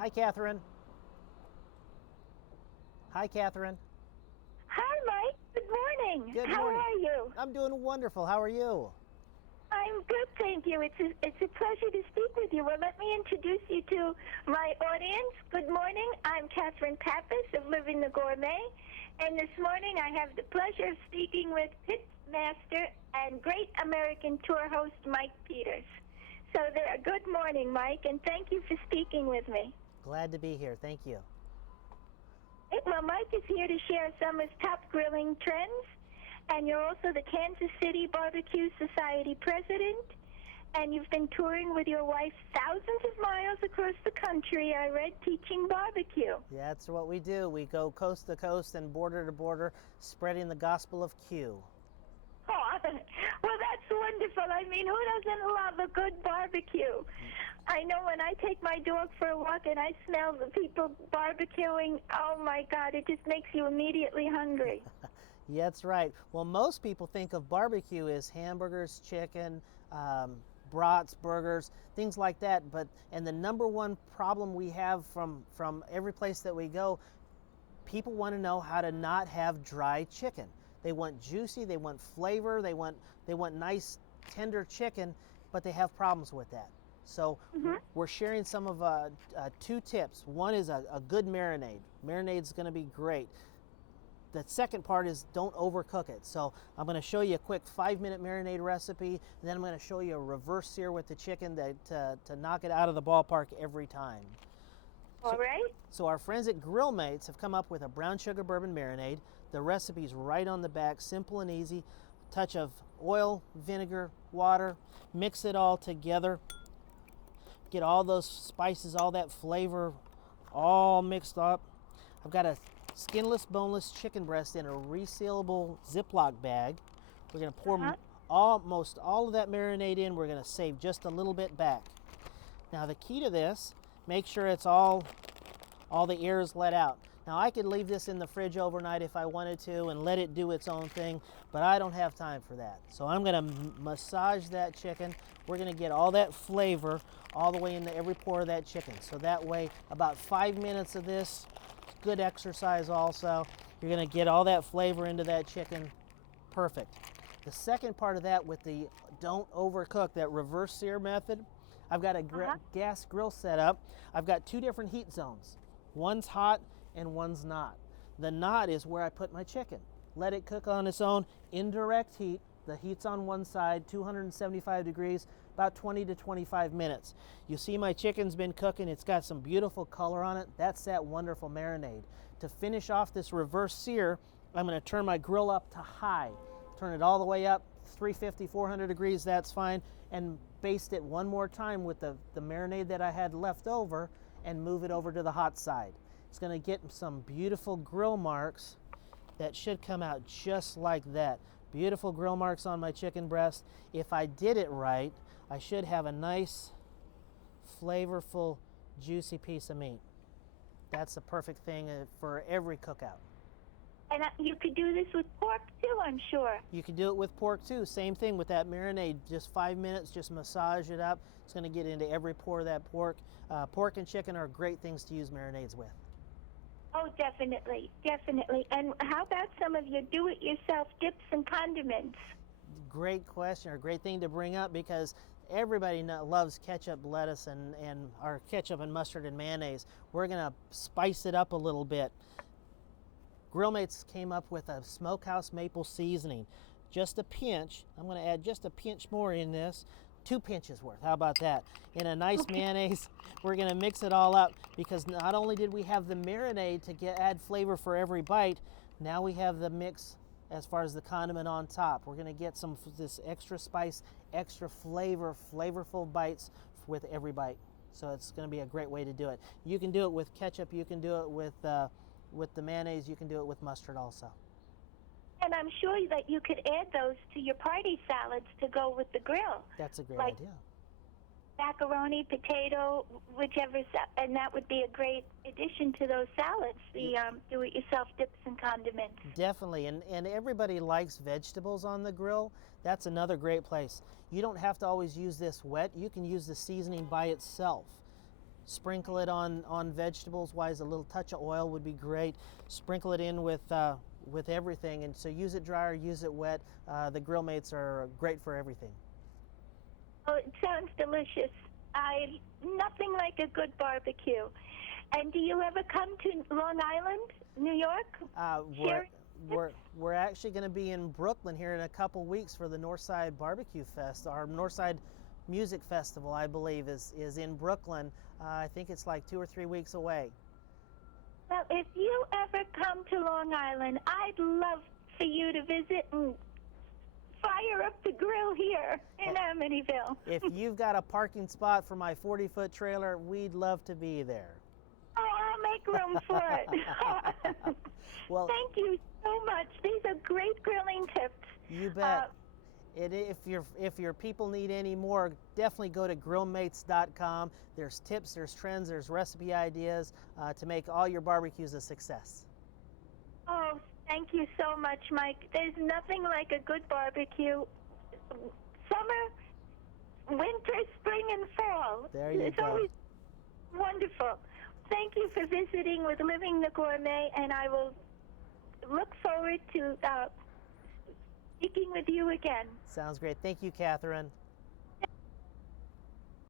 Hi, Catherine. Hi, Catherine. Hi, Mike. Good morning. Good How morning. are you? I'm doing wonderful. How are you? I'm good, thank you. It's a pleasure to speak with you. Well, let me introduce you to my audience. Good morning. I'm Catherine Pappas of Living the Gourmet, and this morning I have the pleasure of speaking with Pitmaster and Great American Tour host Mike Peters. So there. Good morning, Mike, and thank you for speaking with me. Glad to be here. Thank you. Well, Mike is here to share some of his top grilling trends, and you're also the Kansas City Barbecue Society president, and you've been touring with your wife thousands of miles across the country, I read, teaching barbecue. That's what we do. We go coast to coast and border to border, spreading the gospel of Q. Oh, well, that's wonderful. I mean, who doesn't love a good barbecue? I know when I take my dog for a walk and I smell the people barbecuing, oh my God, it just makes you immediately hungry. Yeah, that's right. Well, most people think of barbecue as hamburgers, chicken, brats, burgers, things like that. And the number one problem we have from every place that we go, people want to know how to not have dry chicken. They want juicy, they want flavor, they want nice tender chicken, but they have problems with that. So we're sharing some of two tips. One is a good marinade. Marinade's going to be great. The second part is don't overcook it. So I'm going to show you a quick 5-minute marinade recipe, and then I'm going to show you a reverse sear with the chicken to knock it out of the ballpark every time. All right. So our friends at Grillmates have come up with a brown sugar bourbon marinade. The recipe's right on the back, simple and easy. Touch of oil, vinegar, water, mix it all together. Get all those spices, all that flavor all mixed up. I've got a skinless, boneless chicken breast in a resealable Ziploc bag. We're going to pour almost all of that marinade in. We're going to save just a little bit back. Now the key to this, make sure it's all the air is let out. Now I could leave this in the fridge overnight if I wanted to and let it do its own thing, but I don't have time for that. So I'm going to massage that chicken. We're going to get all that flavor all the way into every pore of that chicken. So that way, about 5 minutes of this, good exercise also. You're going to get all that flavor into that chicken. Perfect. The second part of that with the don't overcook, that reverse sear method, I've got a gas grill set up. I've got two different heat zones. One's hot and one's not. The not is where I put my chicken. Let it cook on its own, indirect heat. The heat's on one side, 275 degrees, about 20 to 25 minutes. You see my chicken's been cooking. It's got some beautiful color on it. That's that wonderful marinade. To finish off this reverse sear, I'm going to turn my grill up to high. Turn it all the way up, 350, 400 degrees, that's fine, and baste it one more time with the marinade that I had left over and move it over to the hot side. It's going to get some beautiful grill marks that should come out just like that. Beautiful grill marks on my chicken breast. If I did it right, I should have a nice, flavorful, juicy piece of meat. That's the perfect thing for every cookout. And you could do this with pork too, I'm sure. You can do it with pork too. Same thing with that marinade. Just 5 minutes, just massage it up. It's going to get into every pore of that pork. Pork and chicken are great things to use marinades with. Oh, definitely, definitely. And how about some of your do-it-yourself dips and condiments? Great question, or great thing to bring up, because everybody loves ketchup, lettuce, and or ketchup and mustard and mayonnaise. We're going to spice it up a little bit. Grillmates came up with a Smokehouse maple seasoning. Just a pinch. I'm going to add just a pinch more in this. 2 pinches worth. How about that? In a nice mayonnaise, we're going to mix it all up, because not only did we have the marinade to add flavor for every bite, now we have the mix as far as the condiment on top. We're going to get some this extra spice, extra flavor, flavorful bites with every bite. So it's going to be a great way to do it. You can do it with ketchup. You can do it with the mayonnaise. You can do it with mustard also. And I'm sure that you could add those to your party salads to go with the grill. That's a great idea. Macaroni, potato, whichever, and that would be a great addition to those salads, the do-it-yourself dips and condiments. Definitely, and everybody likes vegetables on the grill. That's another great place. You don't have to always use this wet. You can use the seasoning by itself. Sprinkle it on vegetables wise. A little touch of oil would be great. Sprinkle it in with everything, and so use it dry or use it wet. The grill mates are great for everything. Oh, it sounds delicious. Nothing like a good barbecue. And do you ever come to Long Island, New York? We're actually going to be in Brooklyn here in a couple weeks for the Northside Barbecue Fest. Our Northside Music Festival, I believe, is in Brooklyn. I think it's like 2 or 3 weeks away. Well, if you ever come to Long Island, I'd love for you to visit and fire up the grill here in Amityville. If you've got a parking spot for my 40-foot trailer, we'd love to be there. Oh, I'll make room for it. Well, thank you so much. These are great grilling tips. You bet. If your people need any more, definitely go to grillmates.com. There's tips, there's trends, there's recipe ideas to make all your barbecues a success. Oh, thank you so much, Mike. There's nothing like a good barbecue. Summer, winter, spring, and fall. There you it's go. Always wonderful. Thank you for visiting with Living the Gourmet, and I will look forward to speaking with you again. Sounds great. Thank you, Catherine.